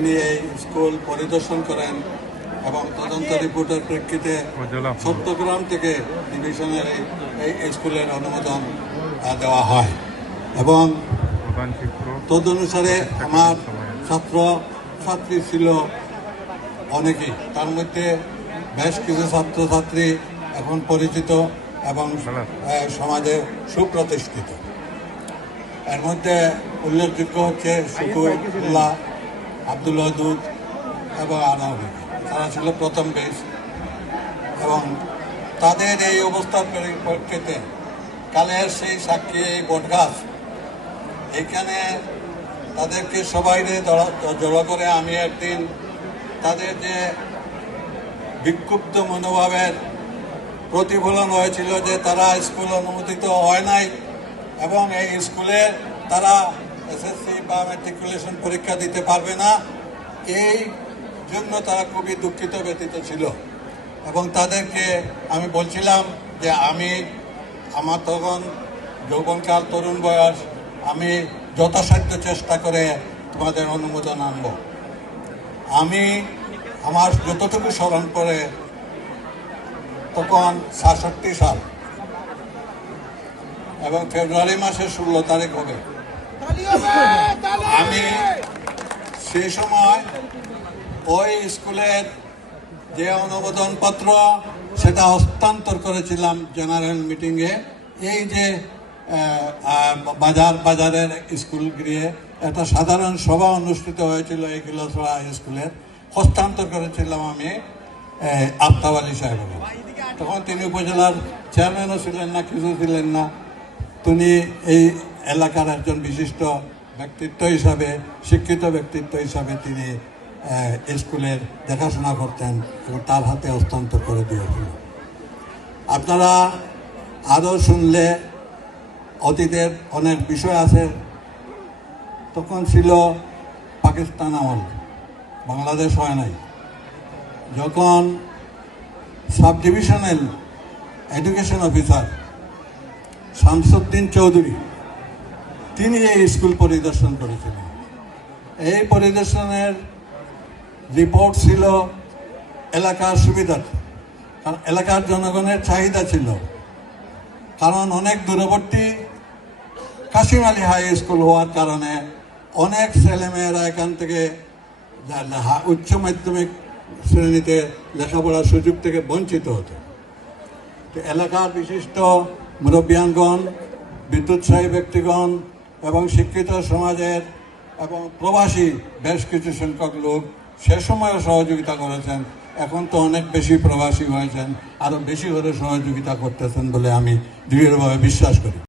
তিনি এই স্কুল পরিদর্শন করেন এবং তদন্ত রিপোর্টের প্রেক্ষিতে চট্টগ্রাম থেকে ডিভিশনের এই স্কুলের অনুমোদন দেওয়া হয় এবং তদনুসারে আমার ছাত্র ছাত্রী ছিল অনেকেই, তার মধ্যে বেশ কিছু ছাত্রছাত্রী এখন পরিচিত এবং সমাজে সুপ্রতিষ্ঠিত। এর মধ্যে উল্লেখযোগ্য হচ্ছে শুকুরুল্লাহ, আব্দুল ওয়াদুদ এবং আনাউল। তারা ছিল প্রথম বেশ এবং তাদের এই অবস্থার পরিপ্রেক্ষিতে কালের সেই সাক্ষী এই বটগাছ, এখানে তাদেরকে সবাই জড়ো করে আমি একদিন তাদের যে বিক্ষুব্ধ মনোভাবের প্রতিফলন হয়েছিল যে তারা স্কুল অনুমোদিত হয় নাই এবং এই স্কুলে তারা এসএসসি বা ম্যাট্রিকুলেশন পরীক্ষা দিতে পারবে না, এই জন্য তারা খুবই দুঃখিত ব্যতীত ছিল এবং তাদেরকে আমি বলছিলাম যে আমার তখন যৌবনকাল, তরুণ বয়স, আমি যথাসাধ্য চেষ্টা করে তোমাদের অনুমোদন আনব। আমি আমার যতটুকু স্মরণ করে তখন ৬৭ সাল এবং ফেব্রুয়ারি মাসের ১৬ তারিখ হবে। আমি সেই সময় ওই স্কুলের যে অনুমোদন পত্র সেটা হস্তান্তর করেছিলাম জেনারেল মিটিংয়ে। এই যে বাজারের স্কুল গৃহে একটা সাধারণ সভা অনুষ্ঠিত হয়েছিল এই গিলছড়া স্কুলের, হস্তান্তর করেছিলাম আমি আফতাব আলী সাহেবের। তখন তিনি উপজেলার চেয়ারম্যানও ছিলেন না, কিছু ছিলেন না। তিনি এই এলাকার একজন বিশিষ্ট ব্যক্তিত্ব হিসাবে, শিক্ষিত ব্যক্তিত্ব হিসাবে তিনি স্কুলের দেখাশোনা করতেন এবং তার হাতে হস্তান্তর করে দিয়েছিল। আপনারা আরও শুনলে অতীতের অনেক বিষয় আছে। তখন ছিল পাকিস্তান আমল, বাংলাদেশ হয় নাই। যখন sub divisional education officer Shamsuddin Chowdhury তিনি এই স্কুল পরিদর্শন করেছিলেন। এই পরিদর্শনের রিপোর্ট ছিল এলাকার সুবিধার্থে, কারণ এলাকার জনগণের চাহিদা ছিল, কারণ অনেক দূরবর্তী কাশিম আলী হাই স্কুল হওয়ার কারণে অনেক ছেলেমেয়েরা এখান থেকে উচ্চ মাধ্যমিক শ্রেণীতে লেখাপড়ার সুযোগ থেকে বঞ্চিত হতো। এলাকার বিশিষ্ট মুরব্বিয়ানগণ, বিদ্যুৎসাহী ব্যক্তিগণ এবং শিক্ষিত সমাজের এবং প্রবাসী বেশ কিছু সংখ্যক লোক সে সময়ও সহযোগিতা করেছেন। এখন তো অনেক বেশি প্রবাসী হয়েছেন, আরও বেশি করে সহযোগিতা করতেছেন বলে আমি দৃঢ়ভাবে বিশ্বাস করি।